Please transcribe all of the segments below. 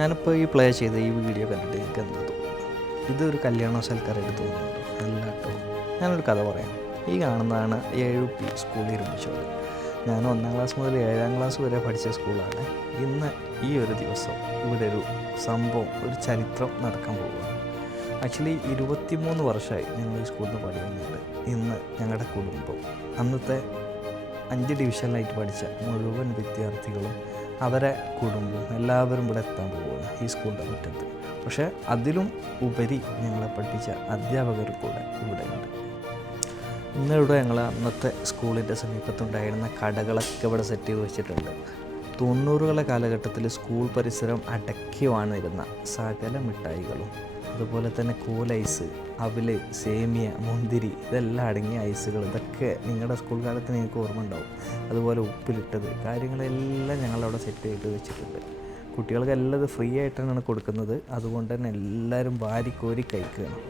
ഞാനിപ്പോൾ ഈ പ്ലേ ചെയ്ത ഈ വീഡിയോ കണ്ടിട്ട് എനിക്ക് എന്താ തോന്നുന്നു, ഇതൊരു കല്യാണ സൽക്കാരമായിട്ട് തോന്നുന്നുണ്ടോ? അല്ല കേട്ടോ. ഞാനൊരു കഥ പറയാം. ഈ കാണുന്നതാണ് AUP സ്കൂൾ ഇരുമ്പിച്ചോല. ഞാൻ 1ാം ക്ലാസ് മുതൽ 7ാം ക്ലാസ് വരെ പഠിച്ച സ്കൂളാണ്. ഇന്ന് ഈ ഒരു ദിവസം ഇവിടെ ഒരു സംഭവം, ഒരു ചരിത്രം നടക്കാൻ പോവുകയാണ്. ആക്ച്വലി 23 വർഷമായി ഞങ്ങൾ ഈ സ്കൂളിൽ നിന്ന് പഠിക്കുന്നുണ്ട്. ഇന്ന് ഞങ്ങളുടെ കുടുംബം, അന്നത്തെ 5 ഡിവിഷനിലായിട്ട് പഠിച്ച മുഴുവൻ വിദ്യാർത്ഥികളും അവരെ കുടുംബവും എല്ലാവരും ഇവിടെ എത്താൻ പോവുകയാണ് ഈ സ്കൂളിൻ്റെ മുറ്റത്ത്. പക്ഷേ അതിലും ഉപരി ഞങ്ങളെ പഠിപ്പിച്ച അധ്യാപകർ കൂടെ ഇവിടെ ഉണ്ട്. ഇന്നിവിടെ ഞങ്ങൾ അന്നത്തെ സ്കൂളിൻ്റെ സമീപത്തുണ്ടായിരുന്ന കടകളൊക്കെ ഇവിടെ സെറ്റ് ചെയ്ത് വെച്ചിട്ടുണ്ട്. 90കളുടെ കാലഘട്ടത്തിൽ സ്കൂൾ പരിസരം അടക്കി വാണിരുന്ന സകല മിഠായികളും, അതുപോലെ തന്നെ കൂലൈസ്, അവല്, സേമിയ, മുന്തിരി, ഇതെല്ലാം അടങ്ങിയ ഐസുകൾ, ഇതൊക്കെ നിങ്ങളുടെ സ്കൂൾ കാലത്ത് നിങ്ങൾക്ക് ഓർമ്മ ഉണ്ടാവും. അതുപോലെ ഉപ്പിലിട്ടത് കാര്യങ്ങളെല്ലാം ഞങ്ങളവിടെ സെറ്റ് ചെയ്ത് വെച്ചിട്ടുണ്ട്. കുട്ടികൾക്ക് എല്ലാം ഇത് ഫ്രീ ആയിട്ടാണ് കൊടുക്കുന്നത്. അതുകൊണ്ട് തന്നെ എല്ലാവരും വാരിക്കോരി കഴിക്കുകയാണ്.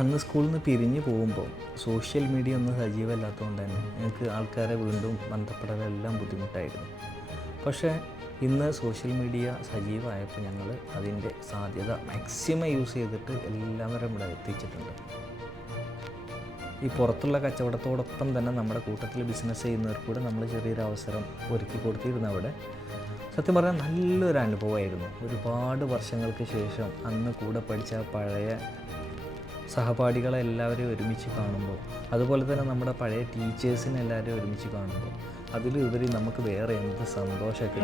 അന്ന് സ്കൂളിൽ നിന്ന് പിരിഞ്ഞു പോകുമ്പോൾ സോഷ്യൽ മീഡിയ ഒന്നും സജീവമല്ലാത്തതുകൊണ്ട് തന്നെ ഞങ്ങൾക്ക് ആൾക്കാരെ വീണ്ടും ബന്ധപ്പെടാനെല്ലാം ബുദ്ധിമുട്ടായിരുന്നു. പക്ഷേ ഇന്ന് സോഷ്യൽ മീഡിയ സജീവമായപ്പോൾ ഞങ്ങൾ അതിൻ്റെ സാധ്യത മാക്സിമം യൂസ് ചെയ്തിട്ട് എല്ലാവരും ഇവിടെ എത്തിച്ചിട്ടുണ്ട്. ഈ പുറത്തുള്ള കച്ചവടത്തോടൊപ്പം തന്നെ നമ്മുടെ കൂട്ടത്തിൽ ബിസിനസ് ചെയ്യുന്നവർക്ക് കൂടെ നമ്മൾ ചെറിയൊരു അവസരം ഒരുക്കി കൊടുത്തിരുന്നു അവിടെ. സത്യം പറഞ്ഞാൽ നല്ലൊരു അനുഭവമായിരുന്നു. ഒരുപാട് വർഷങ്ങൾക്ക് ശേഷം അന്ന് കൂടെ പഠിച്ച പഴയ സഹപാഠികളെ എല്ലാവരെയും ഒരുമിച്ച് കാണുമ്പോൾ, അതുപോലെ തന്നെ നമ്മുടെ പഴയ ടീച്ചേഴ്സിനെ എല്ലാവരെയും ഒരുമിച്ച് കാണുമ്പോൾ, അതിലുപരി നമുക്ക് വേറെ എന്ത് സന്തോഷമൊക്കെ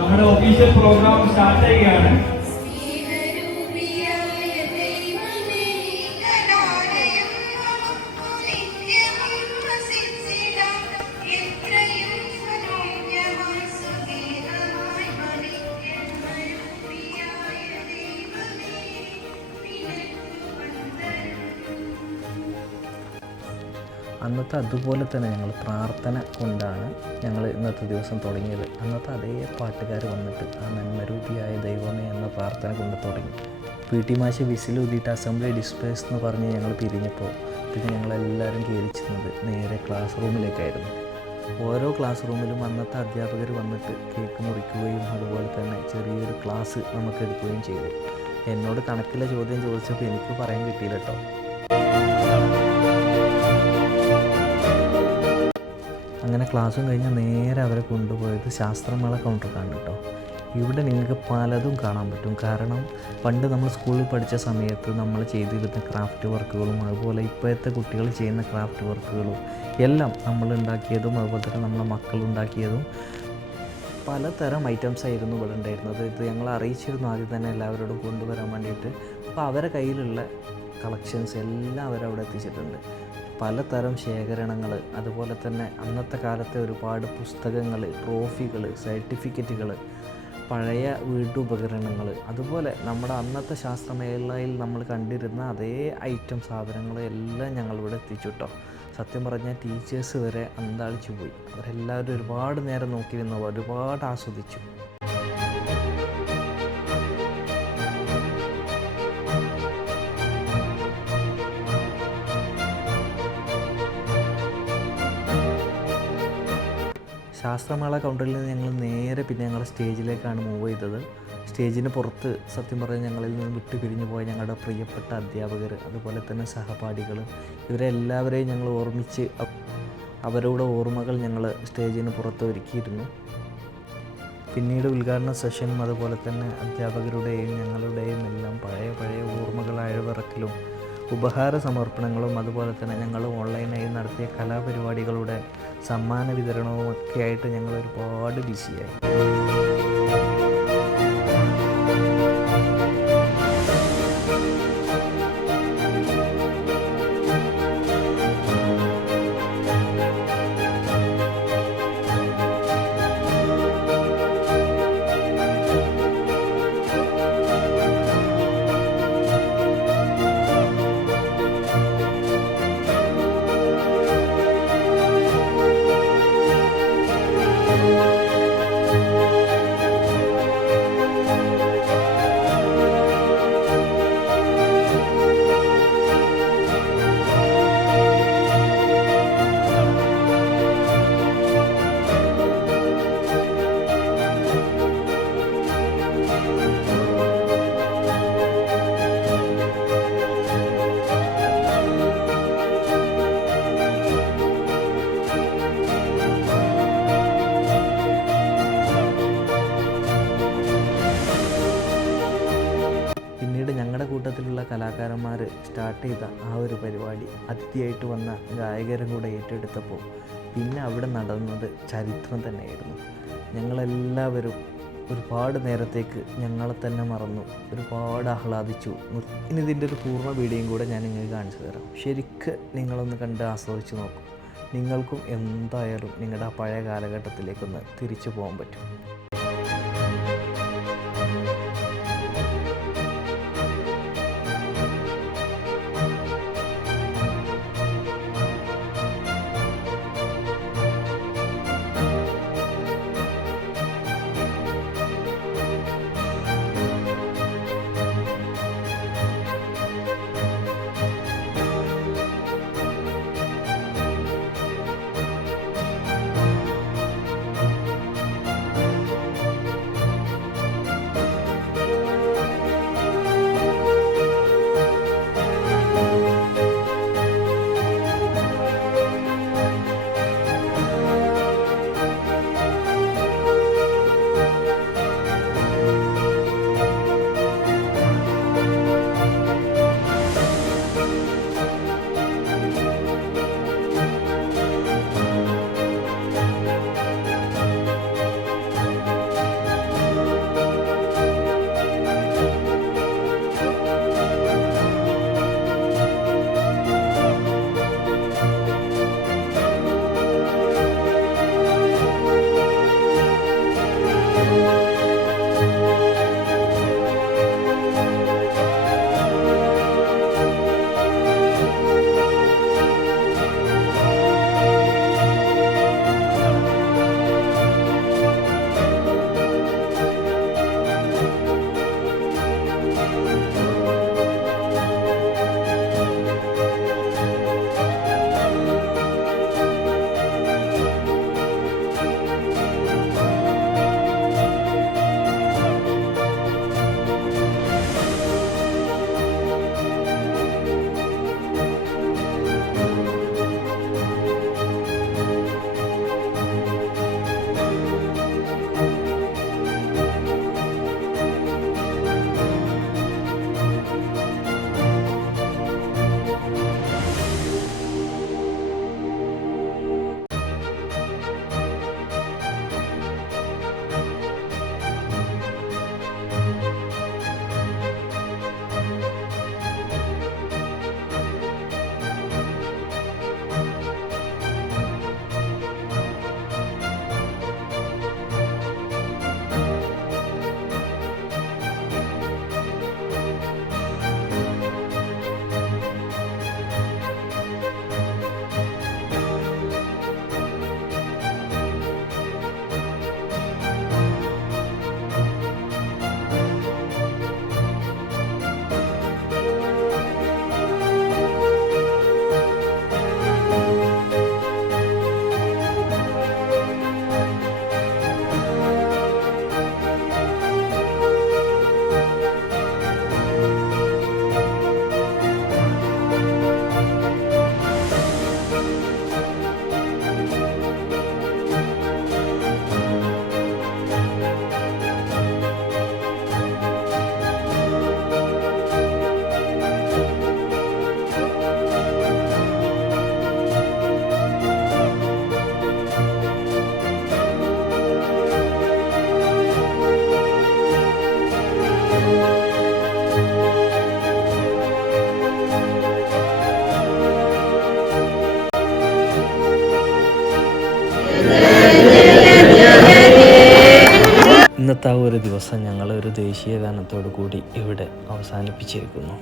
നമ്മുടെ ഒഫീഷ്യൽ പ്രോഗ്രാം സ്റ്റാർട്ട് ചെയ്യുകയാണ്. അന്നത്തെ അതുപോലെ തന്നെ ഞങ്ങൾ പ്രാർത്ഥന കൊണ്ടാണ് ഞങ്ങൾ ഇന്നത്തെ ദിവസം തുടങ്ങിയത്. അന്നത്തെ അതേ പാട്ടുകാർ വന്നിട്ട് ആ നന്മരൂപിയായ ദൈവമേ എന്ന പ്രാർത്ഥന കൊണ്ട് തുടങ്ങി. PT മാഷ് വിസിലൂതിയിട്ട് അസംബ്ലി ഡിസ്പേഴ്സ് എന്ന് പറഞ്ഞ് ഞങ്ങൾ പിരിഞ്ഞപ്പോൾ പിന്നെ ഞങ്ങളെല്ലാവരും കയറിച്ചിരുന്നത് നേരെ ക്ലാസ് റൂമിലേക്കായിരുന്നു. ഓരോ ക്ലാസ് റൂമിലും അന്നത്തെ അധ്യാപകർ വന്നിട്ട് കേക്ക് മുറിക്കുകയും അതുപോലെ തന്നെ ചെറിയൊരു ക്ലാസ് നമുക്ക് എടുക്കുകയും ചെയ്തു. എന്നോട് കണക്കിലെ ചോദ്യം ചോദിച്ചപ്പോൾ എനിക്ക് പറയാൻ കിട്ടിയില്ല കേട്ടോ. അങ്ങനെ ക്ലാസ്സും കഴിഞ്ഞ് നേരെ അവരെ കൊണ്ടുപോയത് ശാസ്ത്രമേള കൗണ്ടർക്കാണ് കേട്ടോ. ഇവിടെ നിങ്ങൾക്ക് പലതും കാണാൻ പറ്റും. കാരണം പണ്ട് നമ്മൾ സ്കൂളിൽ പഠിച്ച സമയത്ത് നമ്മൾ ചെയ്തിരുന്ന ക്രാഫ്റ്റ് വർക്കുകളും, അതുപോലെ ഇപ്പോഴത്തെ കുട്ടികൾ ചെയ്യുന്ന ക്രാഫ്റ്റ് വർക്കുകളും എല്ലാം നമ്മൾ ഉണ്ടാക്കിയതും, അതുപോലെ തന്നെ നമ്മളെ മക്കളുണ്ടാക്കിയതും പലതരം ഐറ്റംസ് ആയിരുന്നു ഇവിടെ ഉണ്ടായിരുന്നത്. ഇത് ഞങ്ങൾ അറിയിച്ചിരുന്നു ആദ്യം തന്നെ എല്ലാവരോടും കൊണ്ടുവരാൻ വേണ്ടിയിട്ട്. അപ്പോൾ അവരെ കയ്യിലുള്ള കളക്ഷൻസ് എല്ലാം അവരവിടെ എത്തിച്ചിട്ടുണ്ട്. പലതരം ശേഖരണങ്ങൾ, അതുപോലെ തന്നെ അന്നത്തെ കാലത്തെ ഒരുപാട് പുസ്തകങ്ങൾ, ട്രോഫികൾ, സർട്ടിഫിക്കറ്റുകൾ, പഴയ വീട്ടുപകരണങ്ങൾ, അതുപോലെ നമ്മുടെ അന്നത്തെ ശാസ്ത്രമേളയിൽ നമ്മൾ കണ്ടിരുന്ന അതേ ഐറ്റം സാധനങ്ങൾ എല്ലാം ഞങ്ങളിവിടെ എത്തിച്ചു കേട്ടോ. സത്യം പറഞ്ഞാൽ ടീച്ചേഴ്സ് വരെ അന്താളിച്ചു പോയി. അവരെല്ലാവരും ഒരുപാട് നേരം നോക്കിയിരുന്നു, ഒരുപാട് ആസ്വദിച്ചു. ശാസ്ത്രമേള കൗണ്ടറിൽ നിന്ന് ഞങ്ങൾ നേരെ പിന്നെ ഞങ്ങളുടെ സ്റ്റേജിലേക്കാണ് മൂവ് ചെയ്തത്. സ്റ്റേജിന് പുറത്ത് സത്യം പറഞ്ഞാൽ ഞങ്ങളിൽ നിന്ന് വിട്ടു പിരിഞ്ഞു പോയ ഞങ്ങളുടെ പ്രിയപ്പെട്ട അധ്യാപകർ, അതുപോലെ തന്നെ സഹപാഠികൾ, ഇവരെല്ലാവരെയും ഞങ്ങൾ ഓർമ്മിച്ച് അവരുടെ ഓർമ്മകൾ ഞങ്ങൾ സ്റ്റേജിന് പുറത്ത് ഒരുക്കിയിരുന്നു. പിന്നീട് ഉദ്ഘാടന സെഷനും അതുപോലെ തന്നെ അധ്യാപകരുടെയും ഞങ്ങളുടെയും എല്ലാം പഴയ ഓർമ്മകൾ അഴവിറക്കലും ഉപഹാര സമർപ്പണങ്ങളും, അതുപോലെ തന്നെ ഞങ്ങൾ ഓൺലൈനായി നടത്തിയ കലാപരിപാടികളുടെ സമ്മാന വിതരണവും ഒക്കെ ആയിട്ട് ഞങ്ങൾ ഒരുപാട് ബിസിയായി. സാറ് സ്റ്റാർട്ട് ചെയ്ത ആ ഒരു പരിപാടി അതിഥിയായിട്ട് വന്ന ഗായകരും കൂടെ ഏറ്റെടുത്തപ്പോൾ പിന്നെ അവിടെ നടന്നത് ചരിത്രം തന്നെയായിരുന്നു. ഞങ്ങളെല്ലാവരും ഒരുപാട് നേരത്തേക്ക് ഞങ്ങളെ തന്നെ മറന്നു, ഒരുപാട് ആഹ്ലാദിച്ചു. ഇനി ഇതിൻ്റെ ഒരു പൂർണ്ണ വീഡിയോയും കൂടെ ഞാൻ നിങ്ങൾക്ക് കാണിച്ചു തരാം. ശരിക്ക് നിങ്ങളൊന്ന് കണ്ട് ആസ്വദിച്ച് നോക്കും. നിങ്ങൾക്കും എന്തായാലും നിങ്ങളുടെ ആ പഴയ കാലഘട്ടത്തിലേക്കൊന്ന് തിരിച്ചു പോകാൻ പറ്റും. ഇന്നത്തെ ആ ഒരു ദിവസം ഞങ്ങൾ ഒരു ദേശീയ ഗാനത്തോടു കൂടി ഇവിടെ അവസാനിപ്പിച്ചിരിക്കുന്നു.